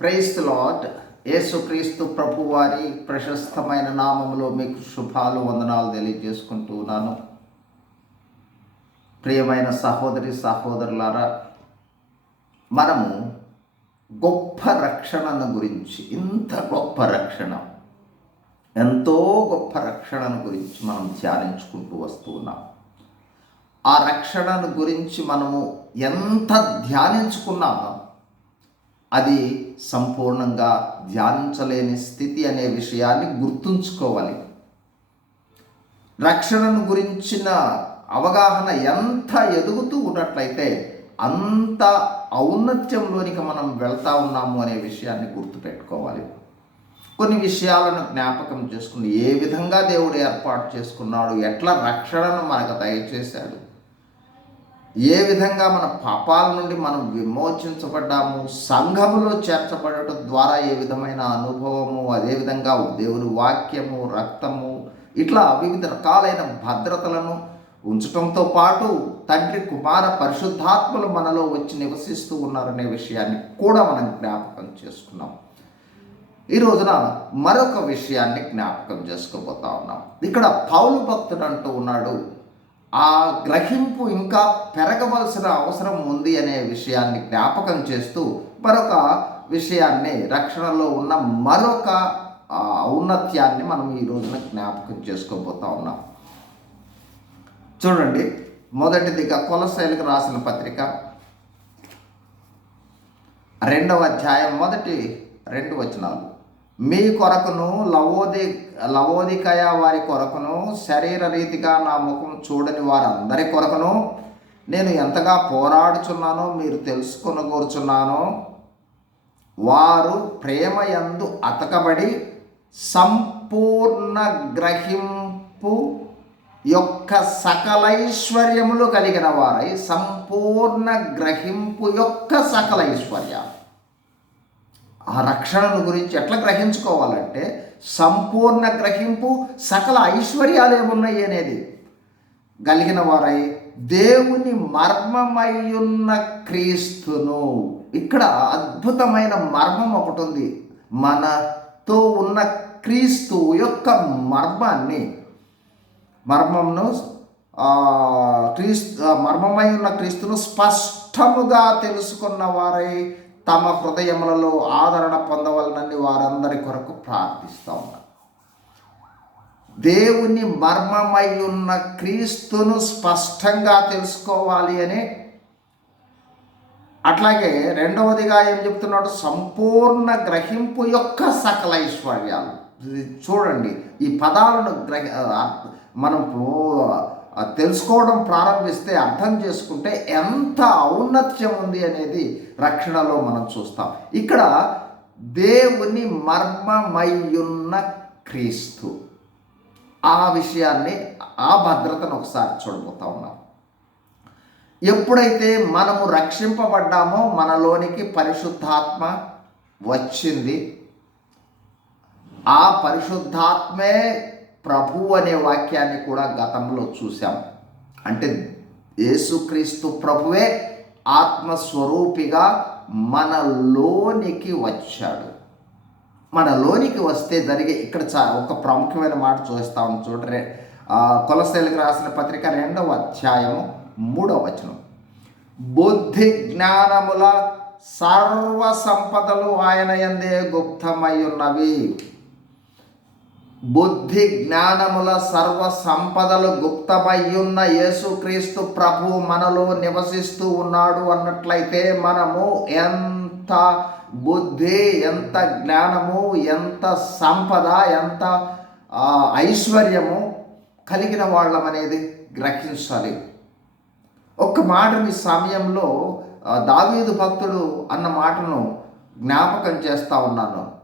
Price lot యేసుక్రీస్తు ప్రభు వారి ప్రశస్తమైన నామములో మీకు శుభాలు వందనాలు తెలియజేసుకుంటూ ఉన్నాను. ప్రియమైన సహోదరి సహోదరులారా మనము గొప్ప రక్షణను గురించి ఇంత గొప్ప రక్షణ ఎంతో గొప్ప రక్షణను గురించి మనం ధ్యానించుకుంటూ వస్తూ ఉన్నాం. ఆ రక్షణను గురించి మనము ఎంత ధ్యానించుకున్నా అది సంపూర్ణంగా ధ్యానించలేని స్థితి అనే విషయాన్ని గుర్తుంచుకోవాలి. రక్షణను గురించిన అవగాహన ఎంత ఎదుగుతూ ఉన్నట్లయితే అంత ఔన్నత్యంలోనికి మనం వెళ్తా ఉన్నాము అనే విషయాన్ని గుర్తుపెట్టుకోవాలి. కొన్ని విషయాలను జ్ఞాపకం చేసుకుని ఏ విధంగా దేవుడు ఏర్పాటు చేసుకున్నాడు ఎట్లా రక్షణను మనకు దయచేశాడు ఏ విధంగా మన పాపాల నుండి మనం విమోచించబడ్డాము సంఘములో చేర్చబడటం ద్వారా ఏ విధమైన అనుభవము అదేవిధంగా దేవుని వాక్యము రక్తము ఇట్లా వివిధ రకాలైన భద్రతలను ఉంచటంతో పాటు తండ్రి కుమార పరిశుద్ధాత్మలు మనలో వచ్చి నివసిస్తూ ఉన్నారనే విషయాన్ని కూడా మనం జ్ఞాపకం చేసుకున్నాం. ఈ రోజున మరొక విషయాన్ని జ్ఞాపకం చేసుకోబోతా ఉన్నాం. ఇక్కడ పౌలు భక్తుడు అంటూ ఉన్నాడు ఆ గ్రహింపు ఇంకా పెరగవలసిన అవసరం ఉంది అనే విషయాన్ని జ్ఞాపకం చేస్తూ మరొక విషయాన్ని రక్షణలో ఉన్న మరొక ఔన్నత్యాన్ని మనం ఈ రోజున జ్ఞాపకం చేసుకోబోతా ఉన్నాం. చూడండి మొదటిదిగా కొలశైలకు రాసిన పత్రిక రెండవ అధ్యాయం మొదటి రెండు వచనాలు. మీ కొరకును లవోది లవోదికయ వారి కొరకును శరీర రీతిగా నా ముఖం చూడని వారందరి కొరకును నేను ఎంతగా పోరాడుచున్నానో మీరు తెలుసుకుని కోరుచున్నానో. వారు ప్రేమ యందు అతకబడి సంపూర్ణ గ్రహింపు యొక్క సకలైశ్వర్యములు కలిగిన వారై సంపూర్ణ గ్రహింపు యొక్క సకలైశ్వర్యాలు. ఆ రక్షణను గురించి ఎట్లా గ్రహించుకోవాలంటే సంపూర్ణ గ్రహింపు సకల ఐశ్వర్యాలు ఏమున్నాయి అనేది. కలిగిన వారై దేవుని మర్మమయ్యున్న క్రీస్తును. ఇక్కడ అద్భుతమైన మర్మం ఒకటి ఉంది మనతో ఉన్న క్రీస్తు యొక్క మర్మాన్ని. మర్మంను క్రీస్తు మర్మమై ఉన్న క్రీస్తును స్పష్టముగా తెలుసుకున్న వారై తమ హృదయములలో ఆదరణ పొందవలనని వారందరి కొరకు ప్రార్థిస్తూ ఉన్నారు దేవుని మర్మమై ఉన్న క్రీస్తును స్పష్టంగా తెలుసుకోవాలి అని అట్లాగే రెండవదిగా ఏం చెప్తున్నాడు? సంపూర్ణ గ్రహింపు యొక్క సకల ఐశ్వర్యాలు. చూడండి ఈ పదాలను గ్రహి మనం తెలుసుకోవడం ప్రారంభిస్తే అర్థం చేసుకుంటే ఎంత ఔన్నత్యం ఉంది అనేది రక్షణలో మనం చూస్తాం. ఇక్కడ దేవుని మర్మమయ్యున్న క్రీస్తు. ఆ విషయాన్ని ఆ భద్రతను ఒకసారి చూడబోతా ఉన్నాం. ఎప్పుడైతే మనము రక్షింపబడ్డామో మనలోనికి పరిశుద్ధాత్మ వచ్చింది. ఆ పరిశుద్ధాత్మే ప్రభు అనే వాక్యాన్ని కూడా గతంలో చూసాం అంటే యేసుక్రీస్తు ప్రభువే ఆత్మస్వరూపిగా మనలోనికి వచ్చాడు. మనలోనికి వస్తే జరిగే ఇక్కడ చా ఒక ప్రాముఖ్యమైన మాట చూస్తాం చూడరే. కొలశైలకు రాసిన పత్రిక రెండవ అధ్యాయం మూడవ వచనం. బుద్ధి జ్ఞానముల సర్వ సంపదలు ఆయన ఎందే గుప్తమై ఉన్నవి. బుద్ధి జ్ఞానముల సర్వ సంపదలు గుప్తమయ్యున్న యేసుక్రీస్తు ప్రభు మనలో నివసిస్తూ ఉన్నాడు అన్నట్లయితే మనము ఎంత బుద్ధి ఎంత జ్ఞానము ఎంత సంపద ఎంత ఐశ్వర్యము కలిగిన వాళ్ళం అనేది గ్రహించాలి. ఒక్క మాట మీ సమయంలో దావీదు భక్తుడు అన్న మాటను జ్ఞాపకం చేస్తూ ఉన్నాను.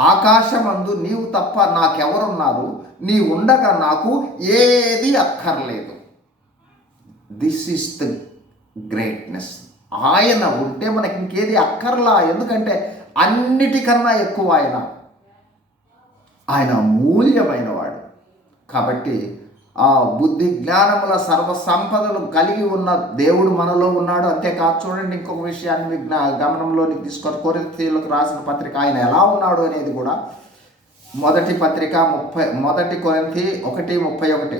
ఆకాశమందు నీవు తప్ప నాకెవరున్నారు? నీ ఉండగా నాకు ఏది అక్కర్లేదు. దిస్ ఈస్ ద గ్రేట్నెస్ ఆయన ఉంటే మనకి ఇంకేది అక్కర్లా? ఎందుకంటే అన్నిటికన్నా ఎక్కువ ఆయన. ఆయన అమూల్యమైన వాడు కాబట్టి ఆ బుద్ధి జ్ఞానముల సర్వ సంపదలు కలిగి ఉన్న దేవుడు మనలో ఉన్నాడు. అంతేకాదు చూడండి ఇంకొక విషయాన్ని మీ జ్ఞా గమనంలోనికి తీసుకొని కొరింథీయులకు రాసిన పత్రిక ఆయన ఎలా ఉన్నాడు అనేది కూడా మొదటి పత్రిక ముప్పై మొదటి కొరింతి ఒకటి ముప్పై ఒకటి.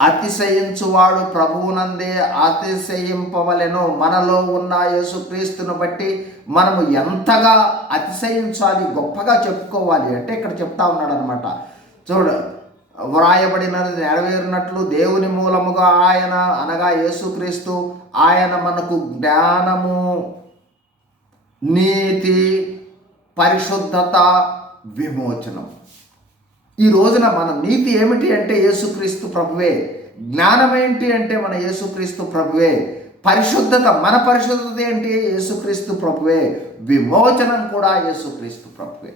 అతిశయించువాడు ప్రభువునందే అతిశయింపవలెను. మనలో ఉన్న యేసుక్రీస్తును బట్టి మనము ఎంతగా అతిశయించాలి గొప్పగా చెప్పుకోవాలి అంటే ఇక్కడ చెప్తా ఉన్నాడు అనమాట చూడు వ్రాయబడినది నెరవేరినట్లు దేవుని మూలముగా ఆయన అనగా యేసుక్రీస్తు ఆయన మనకు జ్ఞానము నీతి పరిశుద్ధత విమోచనం. ఈ రోజున మన నీతి ఏమిటి అంటే యేసుక్రీస్తు ప్రభువే. జ్ఞానం ఏంటి అంటే మన యేసుక్రీస్తు ప్రభువే. పరిశుద్ధత మన పరిశుద్ధత ఏంటి? యేసుక్రీస్తు ప్రభువే. విమోచనం కూడా యేసుక్రీస్తు ప్రభువే.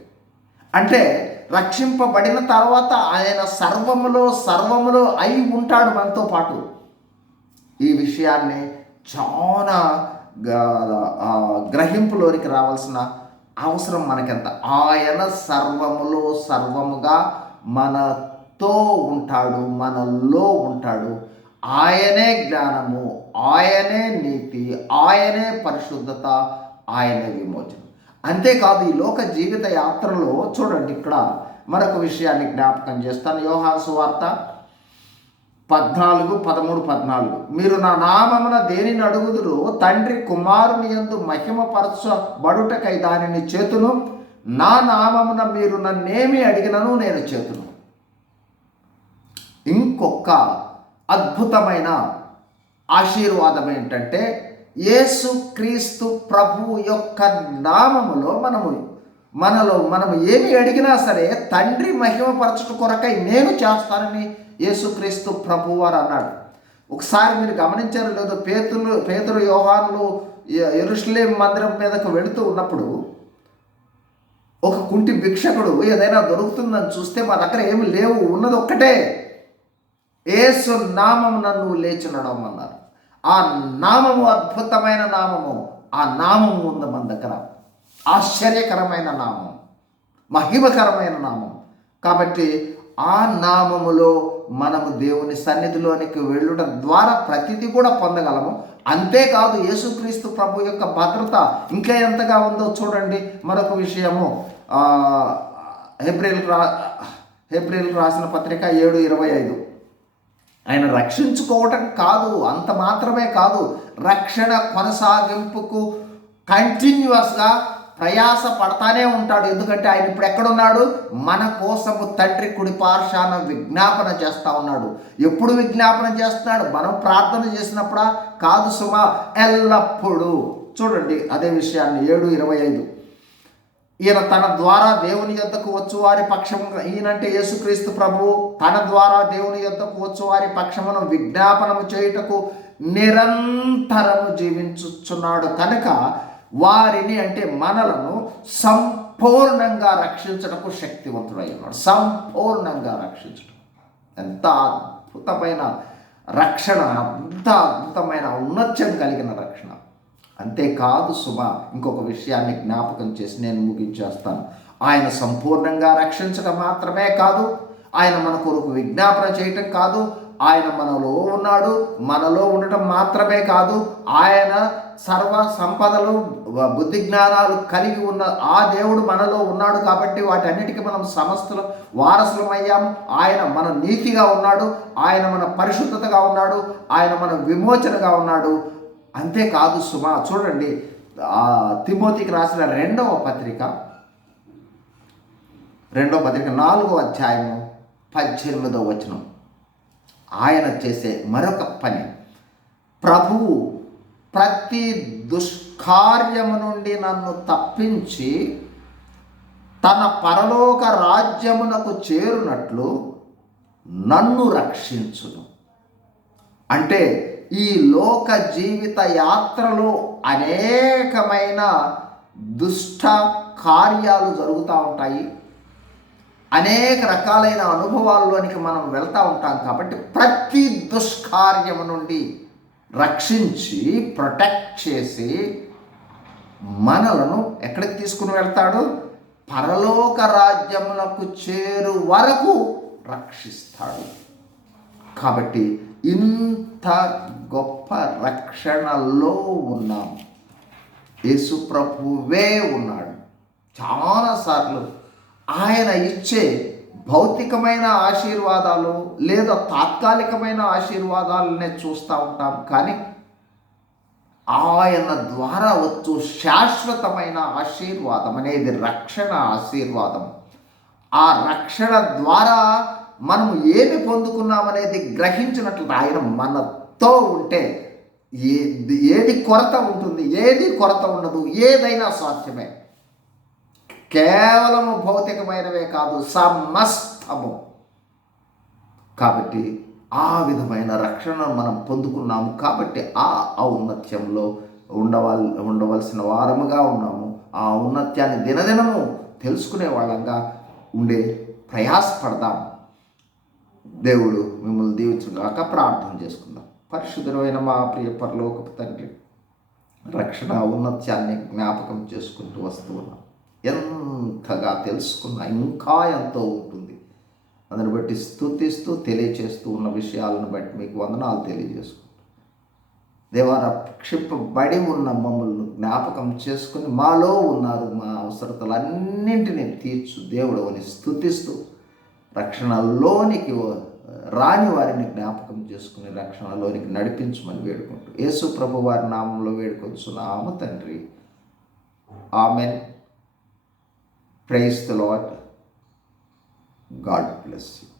అంటే రక్షింపబడిన తర్వాత ఆయన సర్వములో సర్వములో అయి ఉంటాడు మనతో పాటు. ఈ విషయాన్ని చాలా గ్రహింపులోనికి రావాల్సిన అవసరం మనకెంత? ఆయన సర్వములో సర్వముగా మనతో ఉంటాడు మనలో ఉంటాడు. ఆయనే జ్ఞానము ఆయనే నీతి ఆయనే పరిశుద్ధత ఆయనే విమోచన. అంతేకాదు ఈ లోక జీవిత యాత్రలో చూడండి ఇక్కడ మరొక విషయాన్ని జ్ఞాపకం చేస్తాను. యోహాసు వార్త పద్నాలుగు పదమూడు పద్నాలుగు. మీరు నా నామమున దేనిని అడుగుదురు? తండ్రి కుమారుని యందు మహిమపరచబడుటకై దానిని చేతును. నా నామమున మీరు నన్నేమి అడిగినను నేను చేతును. ఇంకొక అద్భుతమైన ఆశీర్వాదం ఏంటంటే యేసుక్రీస్తు ప్రభు యొక్క నామములో మనము మనలో మనము ఏమి అడిగినా సరే తండ్రి మహిమపరచుట కొరకై నేను చేస్తానని యేసుక్రీస్తు ప్రభు వారు అన్నాడు. ఒకసారి మీరు గమనించారు లేదో పేతులు పేతురు యోహాన్లు ఎరుషులేం మందిరం మీదకు వెళుతూ ఉన్నప్పుడు ఒక కుంటి భిక్షకుడు ఏదైనా దొరుకుతుందని చూస్తే మా దగ్గర ఏమి లేవు ఉన్నది ఒక్కటే. ఏసు నామం నన్ను లేచినడం అన్నారు ఆ నామము అద్భుతమైన నామము ఆ నామము ఉంది మన దగ్గర ఆశ్చర్యకరమైన నామం మహిమకరమైన నామం. కాబట్టి ఆ నామములో మనము దేవుని సన్నిధిలోనికి వెళ్ళుట ద్వారా ప్రతిదీ కూడా పొందగలము. అంతేకాదు యేసుక్రీస్తు ప్రభు యొక్క భద్రత ఇంకా ఎంతగా ఉందో చూడండి. మరొక విషయము ఏప్రిల్ హెబ్రిల్ రా హెబ్రిల్ రాసిన పత్రిక ఏడు ఇరవై ఐదు. ఆయన రక్షించుకోవటం కాదు అంత మాత్రమే కాదు. రక్షణ కొనసాగింపుకు కంటిన్యూస్గా ప్రయాస పడతానే ఉంటాడు. ఎందుకంటే ఆయన ఇప్పుడు ఎక్కడున్నాడు? మన కోసము తండ్రి కుడి పార్శాన విజ్ఞాపన చేస్తూ ఉన్నాడు. ఎప్పుడు విజ్ఞాపన చేస్తున్నాడు? మనం ప్రార్థన చేసినప్పుడా? కాదు సుమా ఎల్లప్పుడూ. చూడండి అదే విషయాన్ని ఏడు ఇరవై ఐదు. ఈయన తన ద్వారా దేవుని యొద్దకు వచ్చు వారి పక్షము ఈయనంటే యేసుక్రీస్తు ప్రభు. తన ద్వారా దేవుని యొద్దకు వచ్చు వారి పక్షమును విజ్ఞాపనము చేయుటకు నిరంతరము జీవించుచున్నాడు. కనుక వారిని అంటే మనలను సంపూర్ణంగా రక్షించటకు శక్తివంతుడై ఉన్నాడు. సంపూర్ణంగా రక్షించడం ఎంత అద్భుతమైన రక్షణ అంత అద్భుతమైన ఔన్నత్యం కలిగిన రక్షణ. అంతేకాదు సుమ ఇంకొక విషయాన్ని జ్ఞాపకం చేసి నేను ముగించేస్తాను. ఆయన సంపూర్ణంగా రక్షించడం మాత్రమే కాదు ఆయన మన కొరకు విజ్ఞాపన చేయటం కాదు ఆయన మనలో ఉన్నాడు మనలో ఉండటం మాత్రమే కాదు ఆయన సర్వ సంపదలు బుద్ధి జ్ఞానాలు కలిగి ఉన్న ఆ దేవుడు మనలో ఉన్నాడు కాబట్టి వాటన్నిటికీ మనం సమస్తలు వారసులమయ్యాము ఆయన మన నీతిగా ఉన్నాడు ఆయన మన పరిశుద్ధతగా ఉన్నాడు ఆయన మన విమోచనగా ఉన్నాడు అంతేకాదు సుమా చూడండి తిమోతికి రాసిన రెండవ పత్రిక రెండవ పత్రిక నాలుగో అధ్యాయము పద్దెనిమిదవ వచనం. ఆయన చేసే మరొక పని. ప్రభువు ప్రతి దుష్కార్యము నుండి నన్ను తప్పించి తన పరలోక రాజ్యమునకు చేరునట్లు నన్ను రక్షించును. అంటే ఈ లోక జీవిత యాత్రలో అనేకమైన దుష్ట కార్యాలు జరుగుతూ ఉంటాయి. అనేక రకాలైన అనుభవాల్లోనికి మనం వెళ్తూ ఉంటాం కాబట్టి ప్రతి దుష్కార్యము నుండి రక్షించి ప్రొటెక్ట్ చేసి మనలను ఎక్కడికి తీసుకుని వెళ్తాడు? పరలోక రాజ్యములకు చేరు వరకు రక్షిస్తాడు. కాబట్టి ఇంత గొప్ప రక్షణలో ఉన్నాం. యేసు ప్రభువే ఉన్నాడు. చాలాసార్లు ఆయన ఇచ్చే భౌతికమైన ఆశీర్వాదాలు లేదా తాత్కాలికమైన ఆశీర్వాదాలనే చూస్తూ ఉంటాం. కానీ ఆయన ద్వారా వచ్చు శాశ్వతమైన ఆశీర్వాదం అనేది రక్షణ ఆశీర్వాదం. ఆ రక్షణ ద్వారా మనం ఏమి పొందుకున్నామనేది గ్రహించినట్లు ఆయన మనతో ఉంటే ఏది ఏది కొరత ఉంటుంది ఏది కొరత ఉండదు ఏదైనా సాధ్యమే. కేవలము భౌతికమైనవే కాదు సమస్తము. కాబట్టి ఆ విధమైన రక్షణను మనం పొందుకున్నాము కాబట్టి ఆ ఔన్నత్యంలో ఉండవల్ ఉండవలసిన వారముగా ఉన్నాము. ఆ ఔన్నత్యాన్ని దినదినము తెలుసుకునే వాళ్ళంగా ఉండే ప్రయాసపడదాము దేవుడు మిమ్మల్ని దీవించుగాక ప్రార్థన చేసుకుందాం. పరిశుద్ధమైన మా ప్రియ పరలోకపు తండ్రి రక్షణ ఉన్నత్యాన్ని జ్ఞాపకం చేసుకుంటూ వస్తూ ఉన్నాం. ఎంతగా తెలుసుకున్నా ఇంకా ఎంతో ఉంటుంది. అందుని బట్టి స్థుతిస్తూ తెలియచేస్తూ ఉన్న విషయాలను బట్టి మీకు వందనాలు తెలియజేసుకుంటాం. దేవా రక్షింపబడి ఉన్న మమ్మల్ని జ్ఞాపకం చేసుకుని మాలో ఉన్నారు మా అవసరతలన్నింటినీ తీర్చు దేవుడు అని స్థుతిస్తూ రక్షణలోనికి రాని వారిని జ్ఞాపకం చేసుకుని రక్షణలోనికి నడిపించమని వేడుకుంటూ. యేసు ప్రభు వారి నామంలో వేడుకొచ్చున్నాము తండ్రి. Amen. Praise the Lord God bless you.